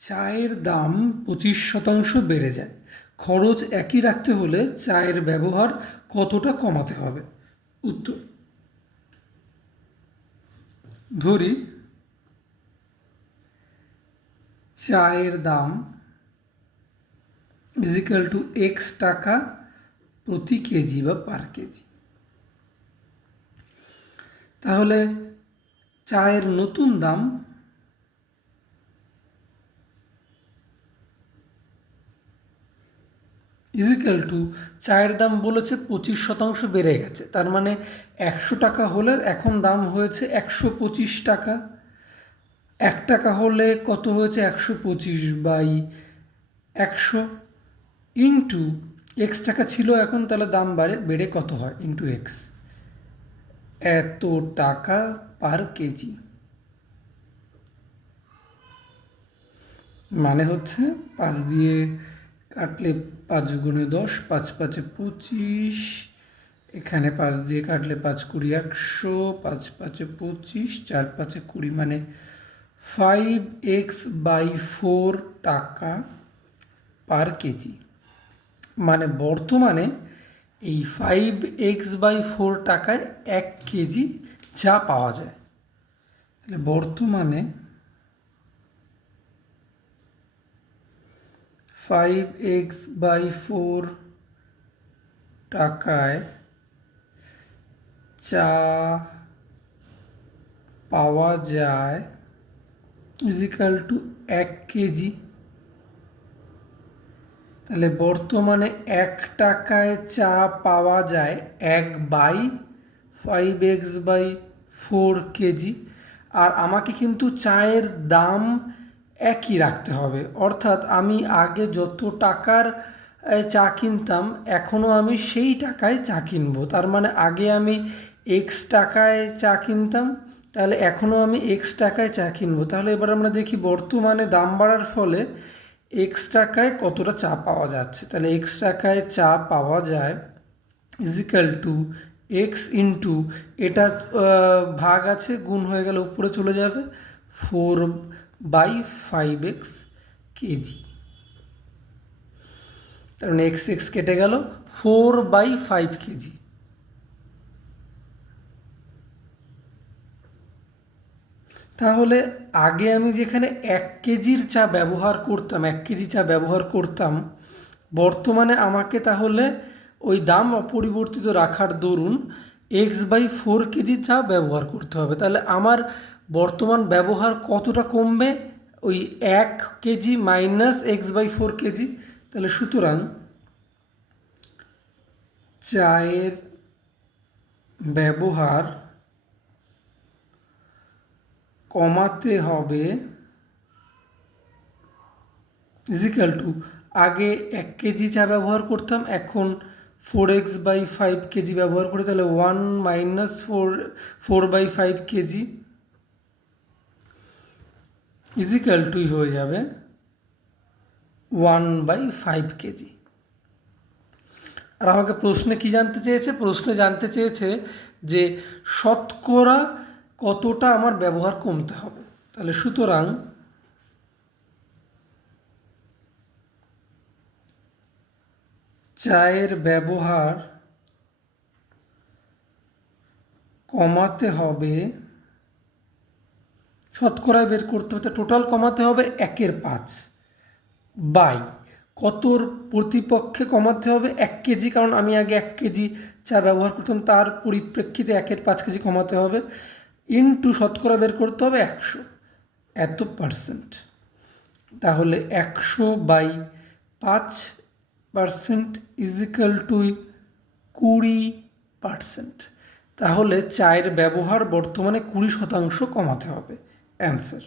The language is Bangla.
চায়ের দাম পঁচিশ শতাংশ বেড়ে যায়। খরচ একই রাখতে হলে চায়ের ব্যবহার কতটা কমাতে হবে? উত্তর। ধরি, চায়ের দাম ইজিক্যাল টু এক্স টাকা প্রতি কেজি বা পার কেজি। তাহলে চায়ের নতুন দাম ইজিক্যাল টু চায়ের দাম বলেছে পঁচিশ শতাংশ বেড়ে গেছে। তার মানে একশো টাকা হলে এখন দাম হয়েছে একশো পঁচিশ টাকা। এক টাকা হলে কত হয়েছে একশো পঁচিশ বাই একশো ইন্টু এক্স টাকা ছিল এখন, তাহলে দাম বাড়ে, বেড়ে কত হয় ইন্টু এক্স এত টাকা পার কেজি। মানে হচ্ছে পাঁচ দিয়ে কাটলে পাঁচ গুণে দশ, পাঁচ পাঁচে পঁচিশ। এখানে পাঁচ দিয়ে কাটলে পাঁচ কুড়ি একশো, পাঁচ পাঁচে পঁচিশ, চার পাঁচে কুড়ি মানে ফাইভ এক্স বাই ফোর টাকা পার কেজি মানে বর্তমানে এই ফাইভ এক্স বাই ফোর টাকায় এক কেজি চা পাওয়া যায়। তাহলে বর্তমানে ফাইভ এক্স বাই ফোর টাকায় চা পাওয়া যায় ইজিক্যাল টু এক কেজি তাহলে বর্তমানে এক টাকায় চা পাওয়া যায় এক by five X by four KG আর আমাকে কিন্তু চায়ের দাম একই রাখতে হবে। অর্থাৎ আমি আগে যত টাকার চা কিনতাম এখনও আমি সেই টাকায় চা কিনবো। তার মানে আগে আমি এক্স টাকায় চা কিনতাম, তাহলে এখনও আমি এক্স টাকায় চা কিনবো। তাহলে এবার আমরা দেখি বর্তমানে দাম বাড়ার ফলে এক্স টাকায় কতটা চা পাওয়া যাচ্ছে। তাহলে এক্স টাকায় চা পাওয়া যায় ইজিক্যাল টু এক্স ইন্টু এটা ভাগ আছে, গুণ হয়ে গেলে উপরে চলে যাবে four by five X KG. তার মানে এক্স এক্স কেটে গেল, ফোর বাই ফাইভ কেজি। তাহলে আগে আমি যেখানে এক কেজির চা ব্যবহার করতাম, এক কেজি চা ব্যবহার করতাম, বর্তমানে আমাকে তাহলে ওই দাম অপরিবর্তিত রাখার দরুন এক্স বাই ফোর কেজি চা ব্যবহার করতে হবে। তাহলে আমার বর্তমান ব্যবহার কতটা কমবে? ওই এক KG minus X by four KG. তাহলে সুতরাং চায়ের ব্যবহার কমাতে হবে ইজিক্যাল টু আগে এক কেজি চা ব্যবহার করতাম, এখন four X by five KG ব্যবহার করে, তাহলে one minus four four by five KG. Is equal to হয়ে যাবে ওয়ান বাই ফাইভ কেজি আর আমাকে প্রশ্নে কি জানতে চেয়েছে? প্রশ্নে জানতে চেয়েছে যে শতকরা কতটা আমার ব্যবহার কমতে হবে। তাহলে সুতরাং চায়ের ব্যবহার কমাতে হবে শতকরায় বের করতে হবে টোটাল কমাতে হবে একের পাঁচ। বাই, কতর প্রতিপক্ষে কমাতে হবে এক কেজি? কারণ আমি আগে এক কেজি চা ব্যবহার করতাম, তার পরিপ্রেক্ষিতে একের পাঁচ কেজি কমাতে হবে। ইনটু শতকরা বের করতে হবে একশো, এত পার্সেন্ট তাহলে একশো বাই পাঁচ পার্সেন্ট ইজিক্যাল টু কুড়ি পার্সেন্ট তাহলে চায়ের ব্যবহার বর্তমানে কুড়ি শতাংশ কমাতে হবে। answer.